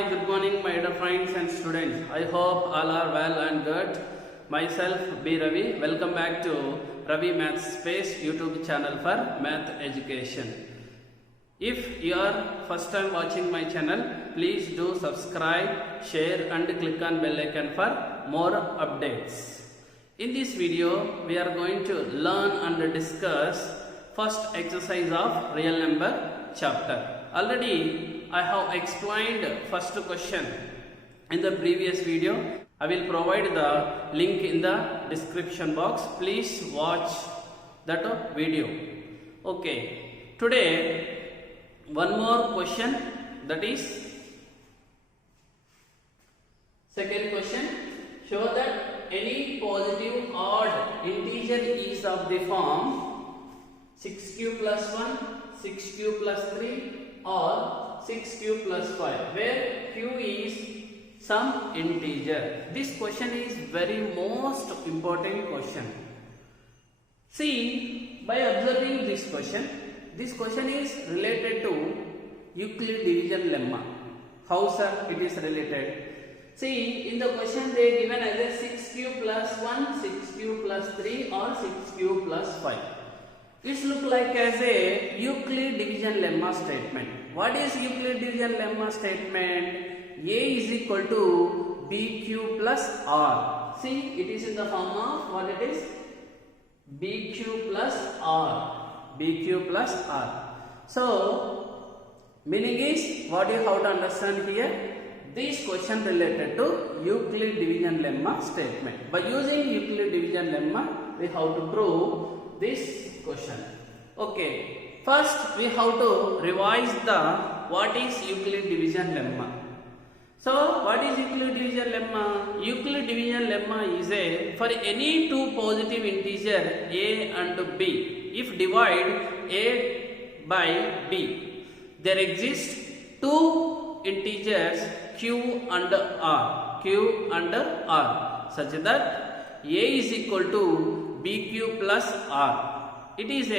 Hi, good morning my dear friends and students. I hope all are well and good. Myself B. Ravi. Welcome back to Ravi Math Space YouTube channel for math education. If you are first time watching my channel, please do subscribe, share and click on bell icon for more updates. In this video, we are going to learn and discuss first exercise of real number chapter. Already I have explained first question in the previous video. I will provide the link in the description box. Please watch that video. Okay, today one more question, that is second question. Show that any positive odd integer is of the form 6q plus 1, 6q plus 3 or 6q plus 5, where q is some integer. This question is very most important question. See, by observing this question is related to Euclid division lemma. How sir it is related? See, in the question they given as a 6q plus 1, 6q plus 3 or 6q plus 5. It looks like as a Euclid division lemma statement. What is Euclid division lemma statement? A is equal to BQ plus R. See, it is in the form of what it is? BQ plus R. BQ plus R. So, meaning is what you have to understand here? This question related to Euclid division lemma statement. By using Euclid division lemma, we have to prove this question. Okay, first we have to revise the what is Euclid division lemma. So what is Euclid division lemma? Euclid division lemma is a for any two positive integer a and b, if divide a by b, there exist two integers q and r such that a is equal to bq plus r. It is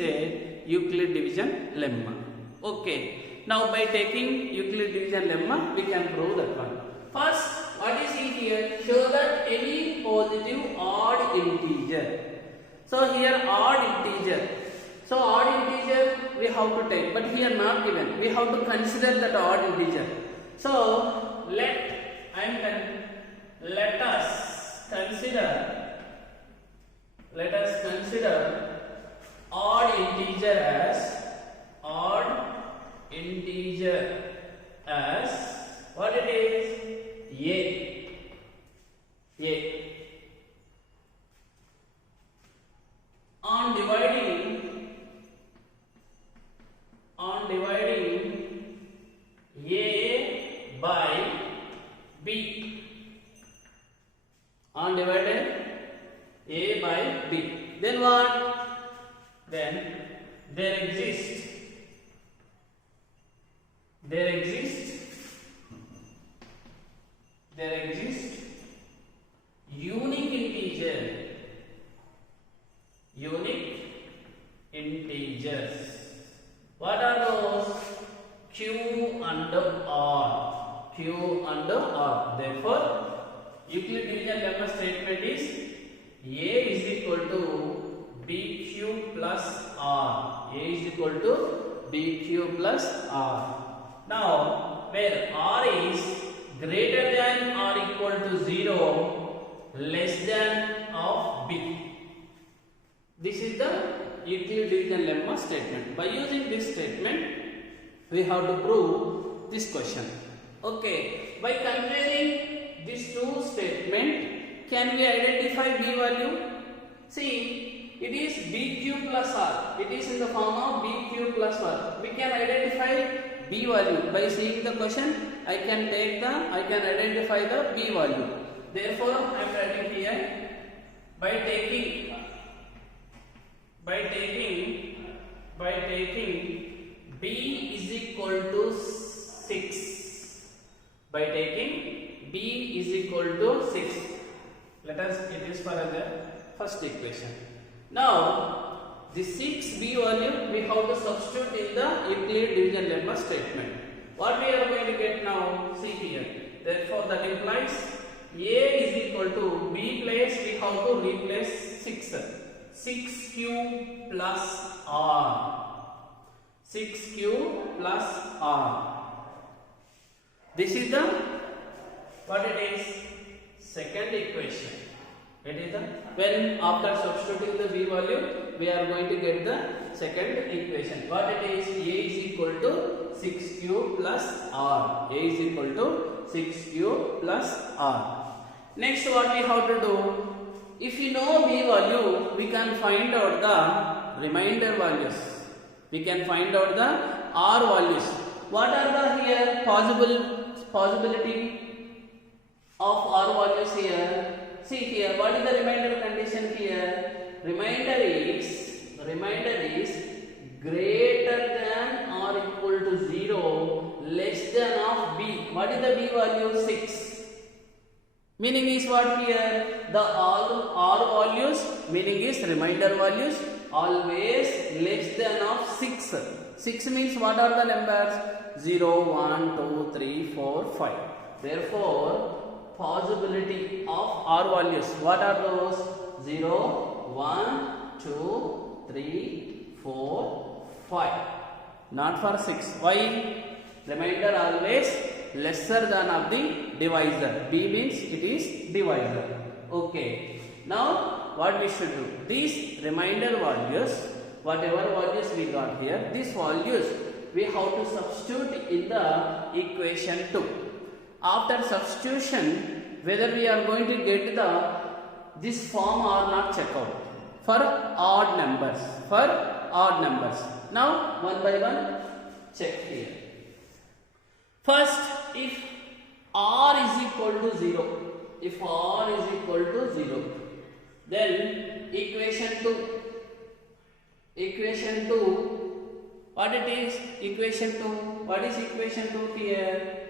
a Euclid division lemma. Okay. Now by taking Euclid division lemma, we can prove that one. First, what is it here? Show that any positive odd integer. So here odd integer. So odd integer we have to take, but here not given. We have to consider that odd integer. So let us consider odd integer as what it is? A. On dividing A by B. On divided A by B. Then what? Then there exists unique integers. What are those? Q and R. Therefore, Euclid division lemma statement is A is equal to BQ plus R. A is equal to BQ plus R. Now, where R is greater than or equal to 0, less than of B. This is the Euclid division lemma statement. By using this statement, we have to prove this question. Okay, by comparing these two statements, can we identify B value? See, it is BQ plus R. It is in the form of BQ plus R. We can identify B value by seeing the question. I can identify the B value. Therefore, I am writing here by taking B is equal to 6. By taking B is equal to 6. Let us it is for the first equation. Now, the 6b value we have to substitute in the Euclid division lemma statement. What we are going to get now? See here. Therefore, that implies A is equal to B place. We have to replace 6. 6Q plus R. 6Q plus R. This is the what it is? Second equation. It is the when after substituting the B value, we are going to get the second equation. What it is? A is equal to 6Q plus R. A is equal to 6Q plus R. Next, what we have to do? If you know B value, we can find out the remainder values. We can find out the R values. What are the here possibility of R values here? See here, what is the remainder condition here? Remainder is greater than or equal to 0, less than of B. What is the B value? 6. Meaning is what here? The R values, meaning is remainder values, always less than of 6. 6 means what are the numbers? 0, 1, 2, 3, 4, 5. Therefore, possibility of R values. What are those? 0, 1, 2, 3, 4, 5. Not for 6. Why? Remainder always lesser than of the divisor. B means it is divisor. Okay. Now what we should do? These remainder values, whatever values we got here, these values we have to substitute in the equation 2. After substitution, whether we are going to get this form or not, check out for odd numbers. Now one by one check here. First, if R is equal to 0, then equation 2, what it is? Equation 2, what is equation 2 here?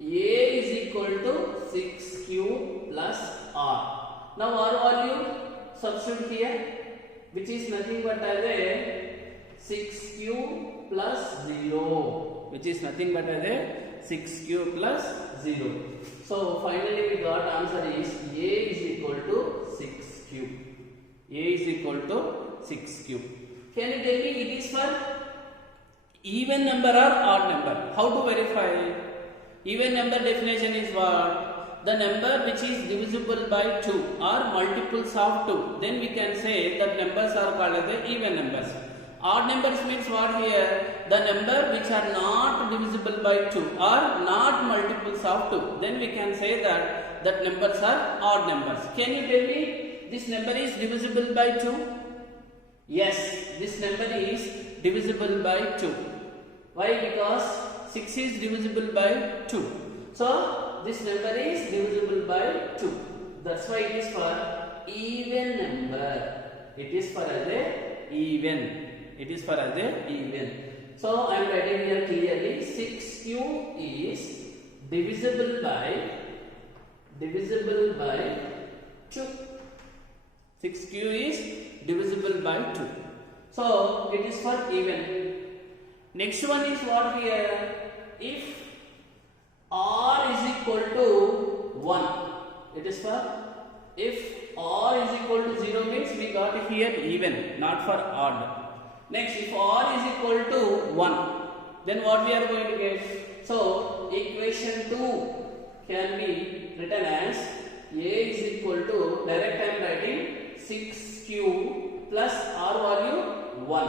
A is equal to 6Q plus R. Now R value substitute here, which is nothing but as a 6Q plus 0, which is nothing but as a 6Q plus 0. So finally we got answer is A is equal to 6Q. A is equal to 6Q. Can you tell me it is for even number or odd number? How to verify? Even number definition is what? The number which is divisible by 2 or multiples of 2. Then we can say that numbers are called as the even numbers. Odd numbers means what here? The number which are not divisible by 2 or not multiples of 2. Then we can say that numbers are odd numbers. Can you tell me this number is divisible by 2? Yes, this number is divisible by 2. Why? Because 6 is divisible by 2. So this number is divisible by 2. That's why it is for even number. It is for as a even. It is for as a even. So I am writing here clearly 6Q is divisible by 2. 6Q is divisible by 2. So it is for even. Next one is what here? If R is equal to 1, it is for if R is equal to 0 means we got here even, not for odd. Next, if R is equal to 1, then what we are going to get? So equation 2 can be written as A is equal to, direct I am writing 6Q plus R value 1.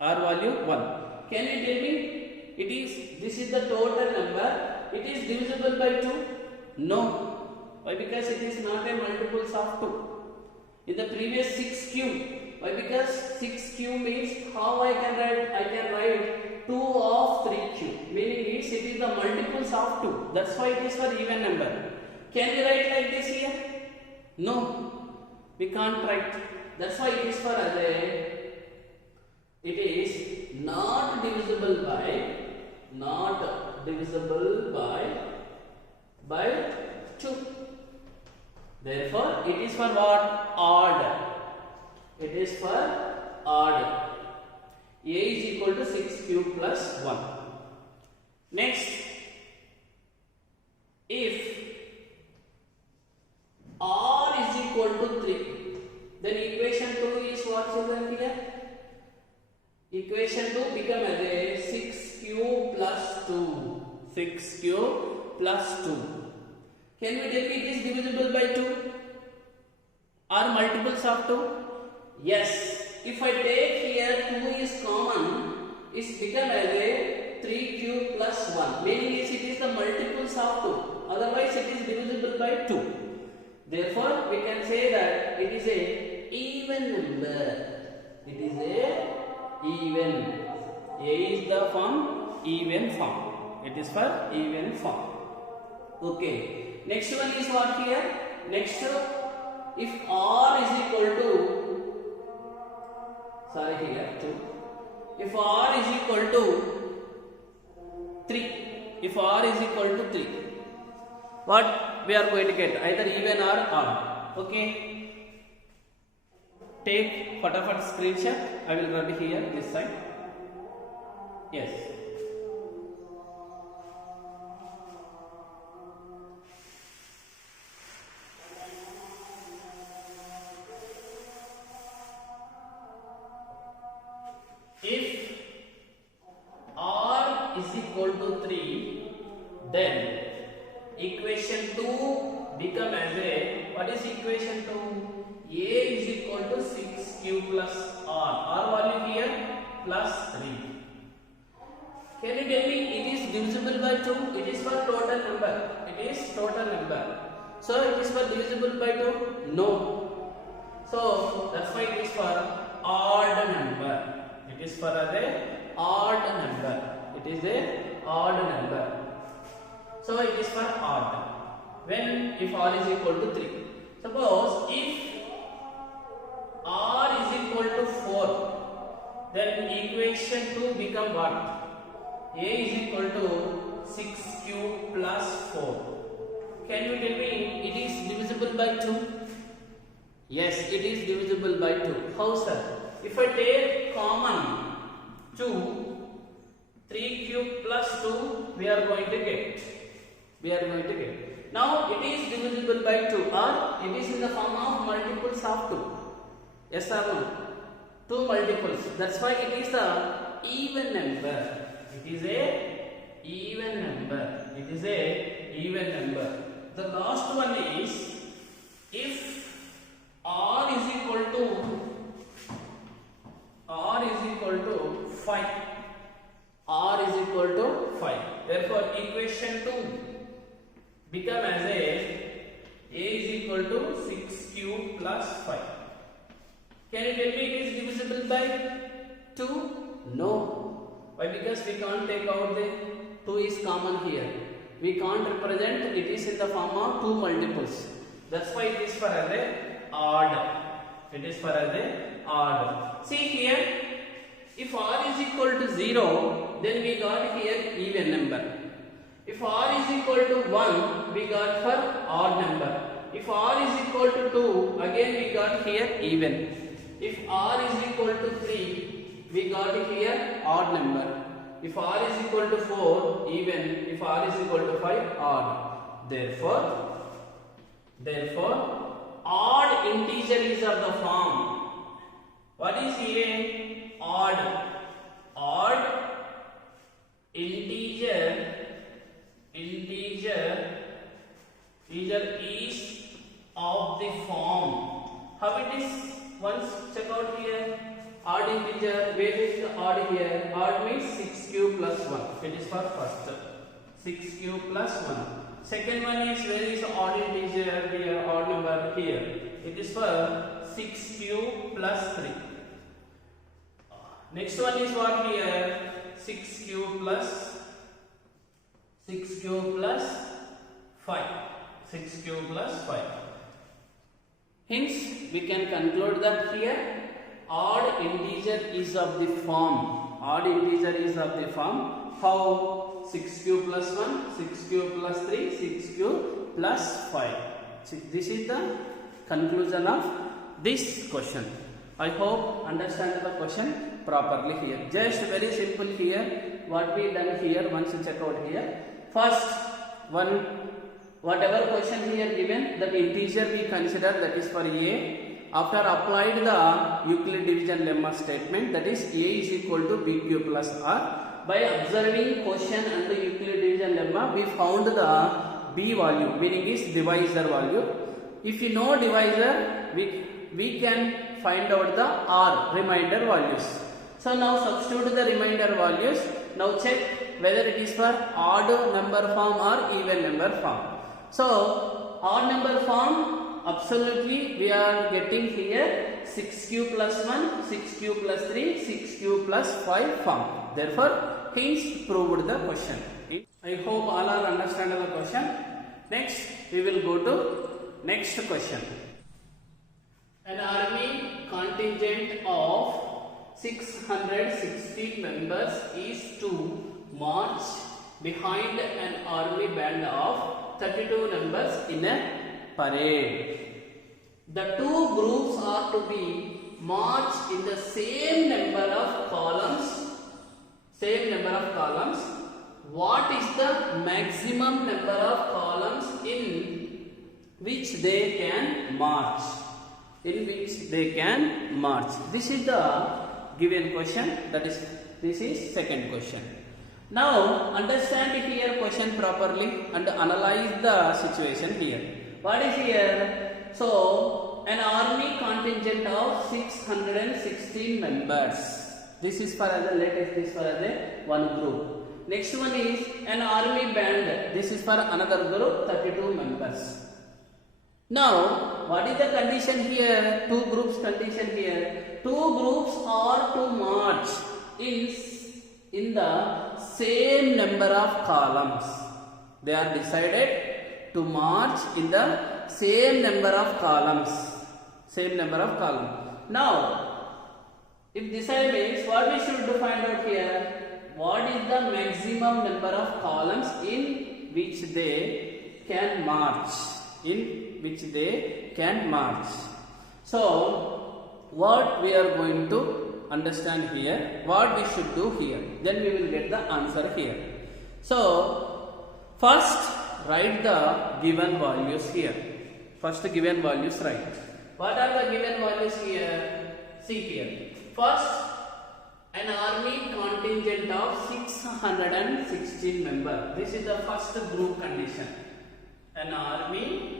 R value 1. Can you tell me? This is the total number. It is divisible by 2? No. Why? Because it is not a multiples of 2. In the previous 6Q. Why? Because 6Q means how I can write? I can write 2 of 3Q. Meaning it is the multiples of 2. That's why it is for even number. Can we write like this here? No. We can't write. That's why it is for as a. It is not divisible by 2. Therefore, it is for what? Odd. It is for odd. A is equal to 6Q plus 1. equation 2 become as a 6 cube plus 2. 6 cube plus 2. Can you tell me it is divisible by 2? Are multiples of 2? Yes. If I take here 2 is common, it's become as a 3 cube plus 1. Meaning is it is the multiples of 2. Otherwise it is divisible by 2. Therefore we can say that it is a even number. It is a even. A is the form even form. It is for even form. Okay. Next one is what here? Next, if r is equal to, sorry here 2. If r is equal to 3. If r is equal to 3. What we are going to get? Either even or odd. Okay. Take fatafat screenshot. I will rub here this side. Yes. If r is equal to 3, then equation 2 become as a, what is equation 2? A is equal to 6q plus r value here plus 3. Can you tell me it is divisible by 2? It is for total number. It is total number. So it is for divisible by 2? No. So that's why it is for odd number. It is for a odd number. It is a odd number. So it is for odd. When if r is equal to 3. Suppose if r is equal to 4, then equation 2 become what? A is equal to 6q plus 4. Can you tell me it is divisible by 2? Yes, it is divisible by 2. How, sir? If I take common 2, 3 cube plus 2, we are going to get. Now it is divisible by 2 or it is in the form of multiples of 2. Yes or no? 2 multiples. That's why it is the even number. It is a even number. It is a even number. The last one is if r is equal to 5. R is equal to 5. Therefore equation 2 become as a is equal to 6q plus 5. Can you tell me it is divisible by 2? No. Why? Because we can't take out the 2 is common here. We can't represent it is in the form of 2 multiples. That's why it is for a odd. It is for a odd. See here, if r is equal to 0, then we got here even number. If r is equal to 1, we got for odd number. If r is equal to 2, again we got here even. If r is equal to 3, we got here odd number. If r is equal to 4, even. If r is equal to 5, odd. Therefore, odd integer is of the form. What is here? Odd. Odd integer is of the form. How it is? Once check out here. Odd integer, where is the odd here? Odd means 6q plus 1. It is for first. 6q plus 1. Second one is where is the odd integer here? Odd number here. It is for 6q plus 3. Next one is what here? 6q plus 5. 6q plus 5. Hence, we can conclude that here odd integer is of the form. Odd integer is of the form. How? 6q plus 1, 6q plus 3, 6q plus 5. See, this is the conclusion of this question. I hope understand the question properly here. Just very simple here. What we done here, once you check out here. First one, whatever question here given, that integer we consider that is for A, after applied the Euclid division lemma statement, that is A is equal to BQ plus R. By observing quotient and the Euclid division lemma, we found the B value, meaning is divisor value. If you know divisor, we can find out the R remainder values. So now substitute the remainder values. Now check whether it is for odd number form or even number form. So odd number form, absolutely we are getting here 6q plus 1, 6q plus 3, 6q plus 5 form. Therefore, hence proved the question. I hope all are understand the question. Next, we will go to next question. An army contingent of 660 members is to march behind an army band of 32 members in a parade. The two groups are to be marched in the same number of columns. What is the maximum number of columns in which they can march? This is the given question. This is second question. Now understand here question properly and analyze the situation here. What is here? So an army contingent of 616 members. This is for the latest. This for the one group. Next one is an army band. This is for another group, 32 members. Now, what is the condition here? Two groups condition here. Two groups are to march in the same number of columns. They are decided to march in the same number of columns. Now, if decided means what we should find out here? What is the maximum number of columns in which they can march? So, what we are going to understand here, what we should do here, then we will get the answer here. So, first write the given values here. First given values write. What are the given values here? See here. First, an army contingent of 616 members. This is the first group condition. An army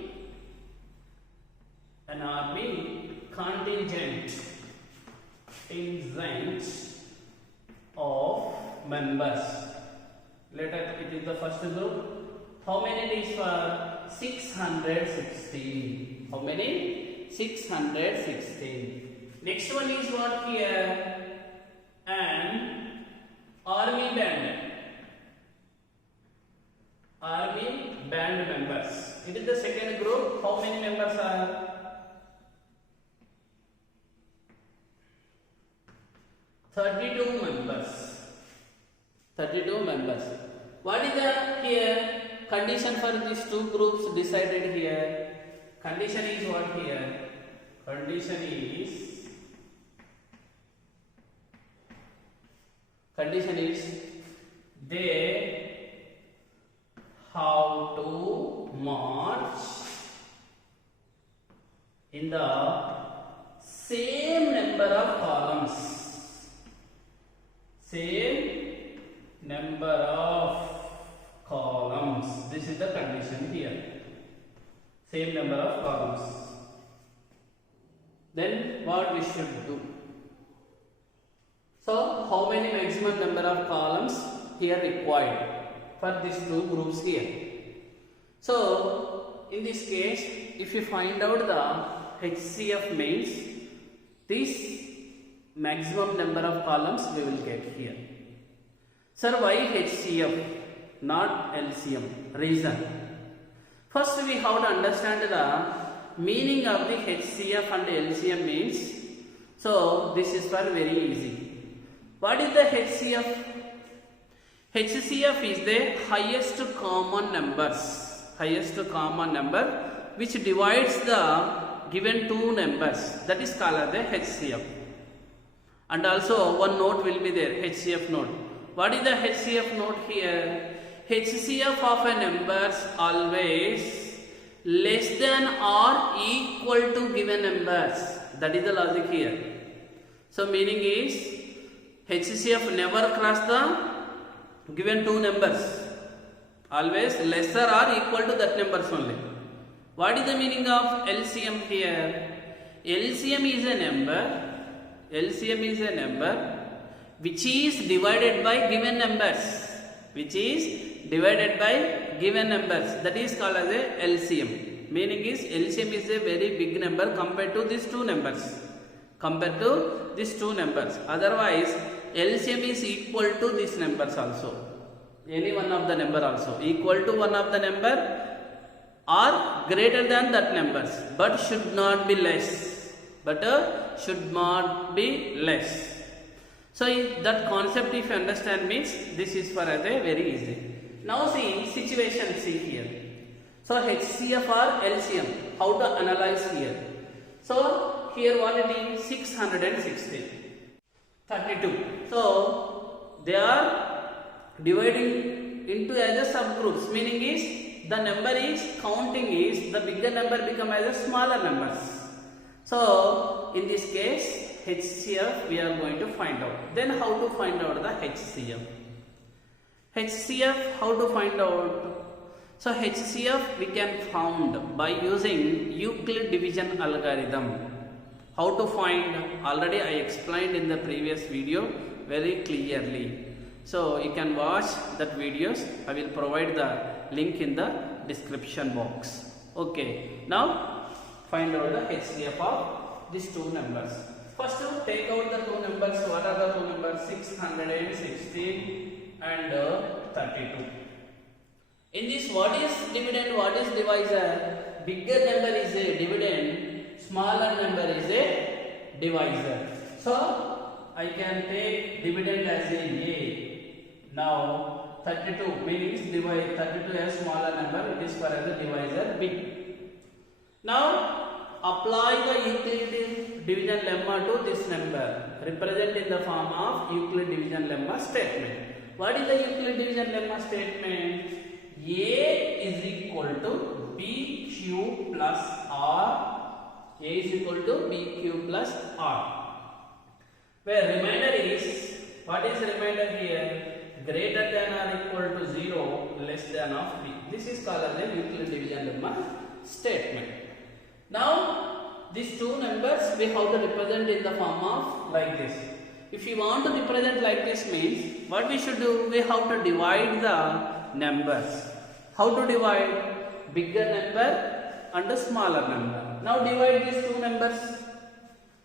contingent of members. Later it is the first group. How many it is for? 616. How many? 616. Next one is what here? An army band members. It is the second group. How many members are? 32 members. What is the here condition for these two groups decided here? Condition is what here? Condition is they have to march in the same number of columns. This is the condition here. Same number of columns. Then what we should do? So, how many maximum number of columns here required for these two groups here? So, in this case, if you find out the HCF means this maximum number of columns we will get here. Sir, why HCF, not LCM? Reason. First, we have to understand the meaning of the HCF and LCM means. So, this is for very easy. What is the HCF? HCF is the highest common number which divides the given two numbers. That is called the HCF. And also one note will be there, HCF note. What is the HCF note here? HCF of a numbers always less than or equal to given numbers. That is the logic here. So meaning is HCF never cross the given two numbers. Always lesser or equal to that numbers only. What is the meaning of LCM here? LCM is a number. LCM is a number which is divided by given numbers. Which is divided by given numbers. That is called as a LCM. Meaning is LCM is a very big number compared to these two numbers. Compared to these two numbers. Otherwise, LCM is equal to these numbers also. Any one of the number also. Equal to one of the number or greater than that numbers. But should not be less. But should not be less. So that concept if you understand means this is for us a very easy. Now see situation see here. So HCF or LCM. How to analyze here. So here what it is 616. 32. So they are dividing into as a subgroups. Meaning is the number is counting is the bigger number become as a smaller numbers. So in this case HCF we are going to find out. Then how to find out the HCF? HCF how to find out? So HCF we can found by using Euclid division algorithm. How to find? Already I explained in the previous video very clearly. So you can watch that videos. I will provide the link in the description box. Okay. Now find out the HCF of these two numbers. First take out the two numbers. What are the two numbers? 616 and 32. In this what is dividend? What is divisor? Bigger number is a dividend. Smaller number is a divisor. So I can take dividend as a A. Now 32 means divide 32 as smaller number. It is for as a divisor B. Now apply the Euclid division lemma to this number. Represent in the form of Euclid division lemma statement. What is the Euclid division lemma statement? A is equal to BQ plus R. A is equal to BQ plus R. Where remainder is, what is remainder here? Greater than or equal to 0, less than of B. This is called as a Euclid division lemma statement. Now, these two numbers we have to represent in the form of like this. If you want to represent like this means, what we should do? We have to divide the numbers. How to divide? Bigger number and a smaller number. Now divide these two numbers.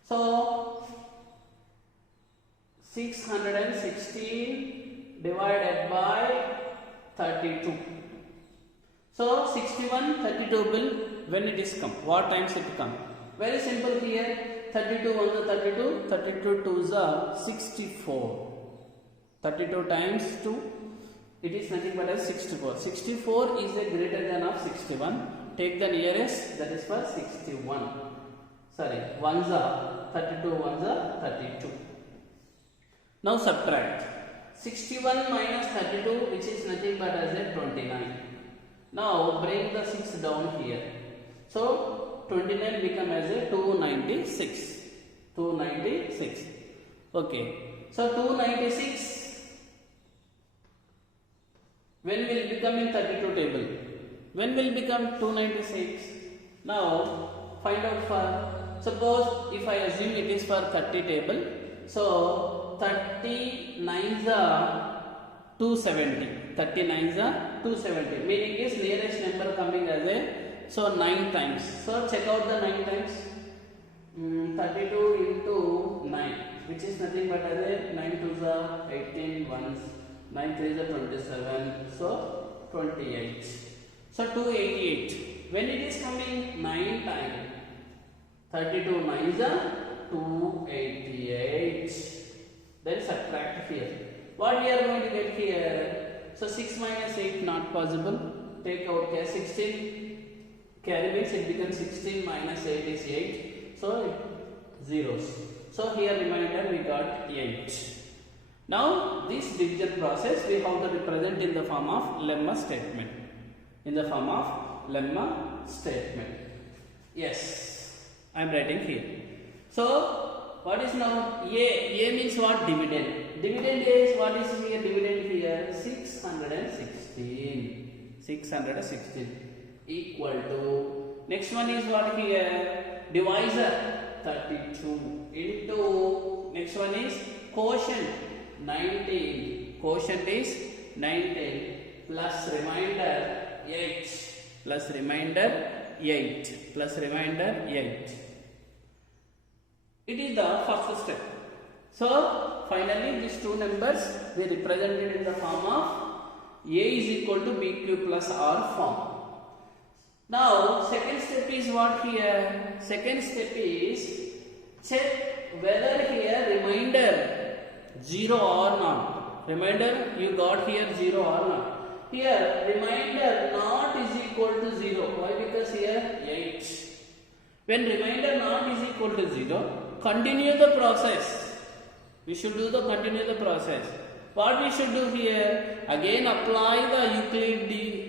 So 616 divided by 32. So 61, 32 will when it is come. What times it come? Very simple here. 32 1 is 32, 32 2 is 64. 32 times 2, it is nothing but as 64. 64 is a greater than of 61. Take the nearest, that is for 61. Sorry, 1s are 32, 1s are 32. Now subtract. 61 minus 32, which is nothing but as a 29. Now bring the 6 down here. So 29 become as a 296. 296. Okay. So 296. When will become in 32 table? When will become 296? Now find out for, suppose if I assume it is for 30 table, so 39s are 270. 39s are 270. Meaning is nearest number coming as a, so 9 times. So check out the 9 times. 32 into 9, which is nothing but as a 9 2s are 18 ones. 9 3s are 27, so 28. So 288. When it is coming 9 times, 32 9s are 288. Then subtract here. What we are going to get here? So 6 minus 8 not possible. Take out care 16. Carry means it becomes 16 minus 8 is 8. So zeros. So here remainder we got 8. Now this division process we have to represent in the form of lemma statement. In the form of lemma statement. Yes, I am writing here. So what is now A? A means what? Dividend. Dividend is what is here? Dividend here 616. 616 equal to, next one is what here? Divisor 32 into, next one is quotient 19. Quotient is 19 plus remainder 8 plus remainder 8 plus remainder 8. It is the first step. So finally these two numbers we represented in the form of A is equal to BQ plus R form. Now second step is what here? Second step is check whether here remainder 0 or not. Remainder you got here 0 or not. Here remainder not is equal to 0. Why? Because here 8. When remainder not is equal to 0, continue the process. We should do the continue the process. What we should do here? Again apply the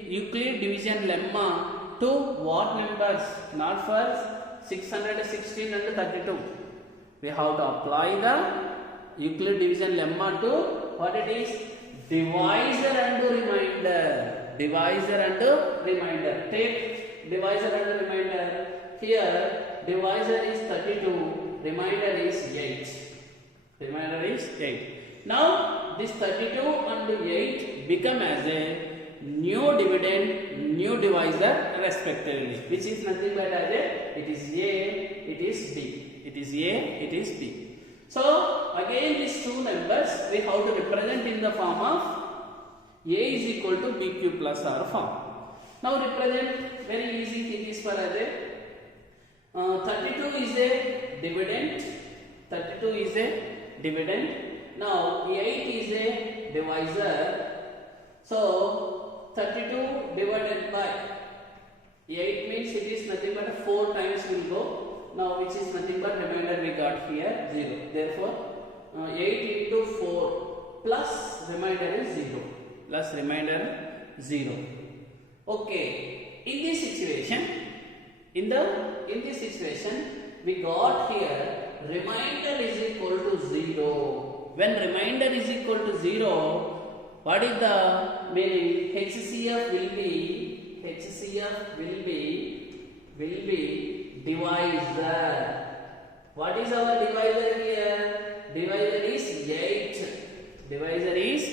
Euclid division lemma to what numbers? Not for 616 and 32. We have to apply the Euclid division lemma to what it is? Divisor and remainder. Divisor and remainder. Take divisor and remainder. Here divisor is 32. Remainder is 8. Remainder is 8. Now this 32 and 8 become as a new dividend, new divisor respectively, which is nothing but as a, it is A, it is B. It is A, it is B. So again these two numbers we have to represent in the form of A is equal to BQ plus R form. Now represent, very easy thing is for as a 32 is a dividend. 32 is a dividend. Now 8 is a divisor. So 32 divided by 8 means it is nothing but 4 times will go. Now which is nothing but remainder we got here 0. Therefore 8 into 4 plus remainder is 0. Plus remainder 0. Okay. In this situation, in this situation we got here remainder is equal to 0. When remainder is equal to 0, what is the meaning? HCF will be divisor. What is our divisor here? Divisor is 8. Divisor is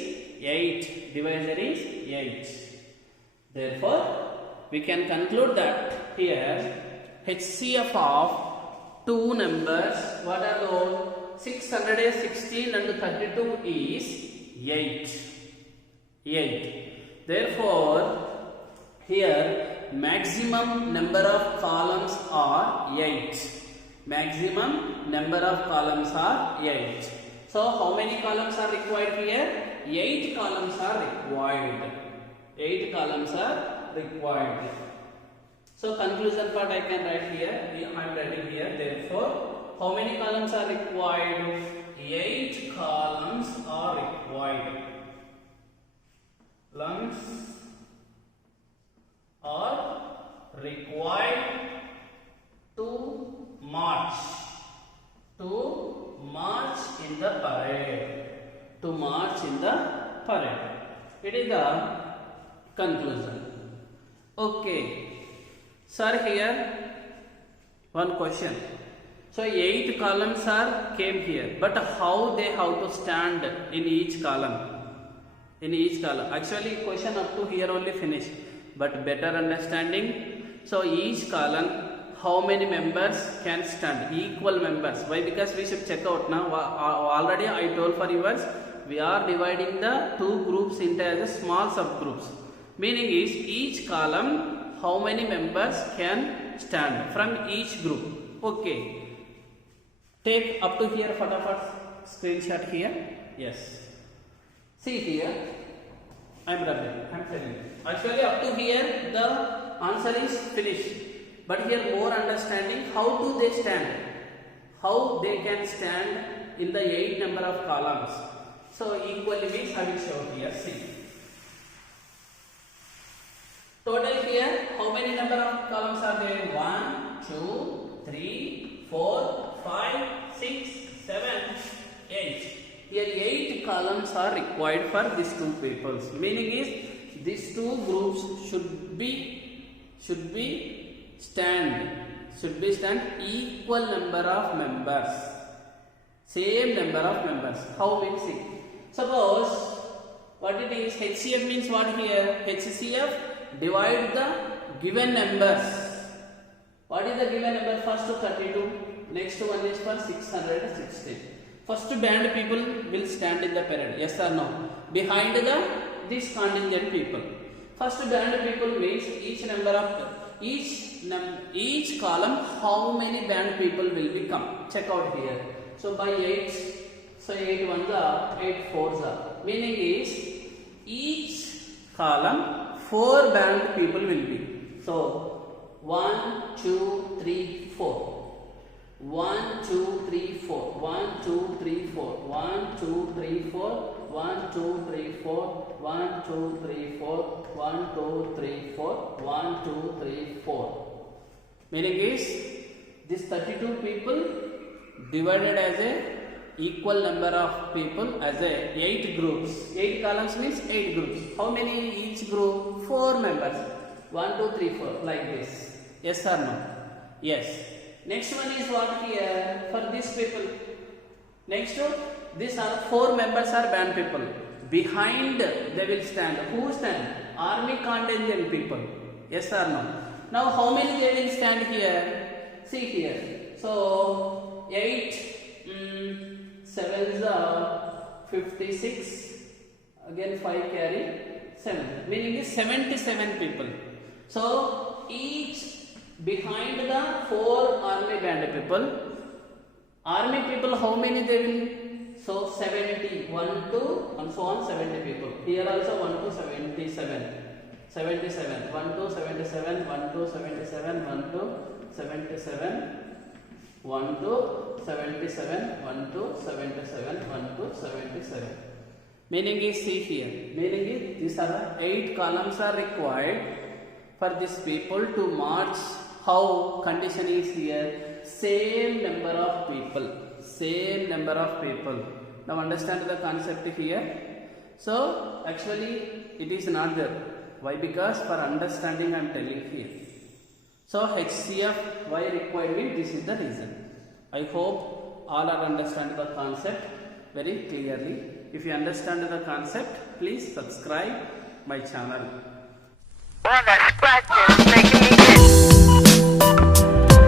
8. Divisor is 8. Therefore, we can conclude that here HCF of two numbers, what are those? 616 and 32 is 8. 8. Therefore, here maximum number of columns are 8. Maximum number of columns are 8. So, how many columns are required here? 8 columns are required. 8 columns are required. So, conclusion part I can write here. I am writing here. Therefore, how many columns are required? 8 columns are required. Columns are required to march in the parade. To march in the parade. It is the conclusion. Okay. Sir, here one question. So 8 columns are came here, but how they have to stand in each column? In each column. Actually, question up to here only finished, but better understanding. So each column, how many members can stand? Equal members. Why? Because we should check out now. Already I told for yours, we are dividing the two groups into as a small subgroups. Meaning is each column, how many members can stand from each group. Okay. Take up to here, fatafat screenshot here. Yes. See here. I am telling you. Actually up to here the answer is finished. But here more understanding how do they stand. How they can stand in the 8 number of columns. So equally means I will show here. See. Total here, how many number of columns are there? 1, 2, 3, 4, 5, 6, 7, 8. Here 8 columns are required for these two peoples. Meaning is these two groups should be stand equal number of members. Same number of members. How we see? Suppose what it is, HCF means what here? HCF divide the given numbers. What is the given number? First 32, next one is for 616. First band people will stand in the parade, yes or no? Behind this contingent people. First band people means each column how many band people will become. Check out here. So by 8, so 8 ones are 8 fours are. Meaning is each column 4 band people will be. So 1, 2, 3, 4. 1, 2, 3, 4. 1, 2, 3, 4. 1, 2, 3, 4. 1, 2, 3, 4. 1, 2, 3, 4. 1, 2, 3, 4. 1, 2, 3, 4. Meaning is this 32 people divided as a equal number of people as a 8 groups. 8 columns means 8 groups. How many in each group? 4 members. 1, 2, 3, 4 like this. Yes or no? Yes. Next one is what here for these people. Next these are 4 members are band people. Behind they will stand. Who stand? Army contingent people. Yes or no? Now how many they will stand here? See here. So 8 sevens are 56. Again 5 carry 7. Meaning is 77 people. So each behind the 4 army band people. Army people how many they will? So 70. 1 to and so on 70 people. Here also 1 to 77. 77. 1 to 77. 1 to 77. 1 to 77. 1 to 77, 1 to 77, 1 to 77. Meaning is see here. Meaning is these are 8 columns are required for these people to march. How condition is here? Same number of people. Same number of people. Now understand the concept here. So actually it is not there. Why? Because for understanding I am telling here. So HCF why required means this is the reason. I hope all are understand the concept very clearly. If you understand the concept, please subscribe my channel.